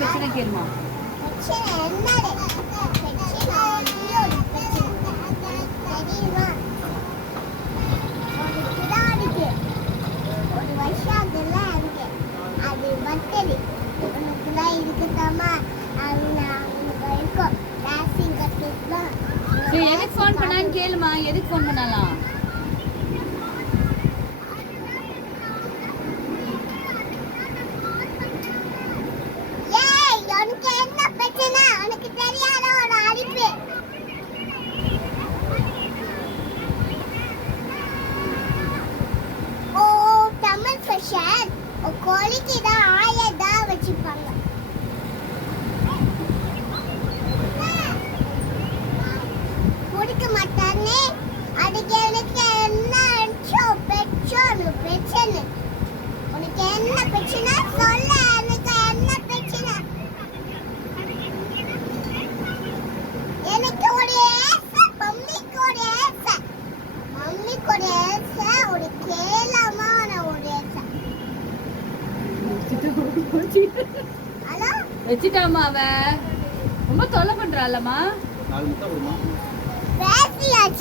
பிரச்சனை கேளுமா? எதுக்கு ஃபோன் பண்ணான்னு கேளுமா. எதுக்கு ஃபோன் பண்ணலாம்? குவாலிட்டி தான் ஆயதா வச்சிருப்பாங்க. முடிக்க மாட்டானே. அதுக்கு எனக்கு என்ன பிரச்சனை? உனக்கு என்ன பிரச்சனை சொல்ல. எனக்கு என்ன பிரச்சனை? எனக்கு ஒரு ஏசை, மம்மிக்கு ஒரு ஏசை, ஒரு கேளமான ஒரு ஏசை. வச்சிட்டாமா அவ ரொம்ப தொல்லை பண்றாளம்மா. பேசியாச்சு.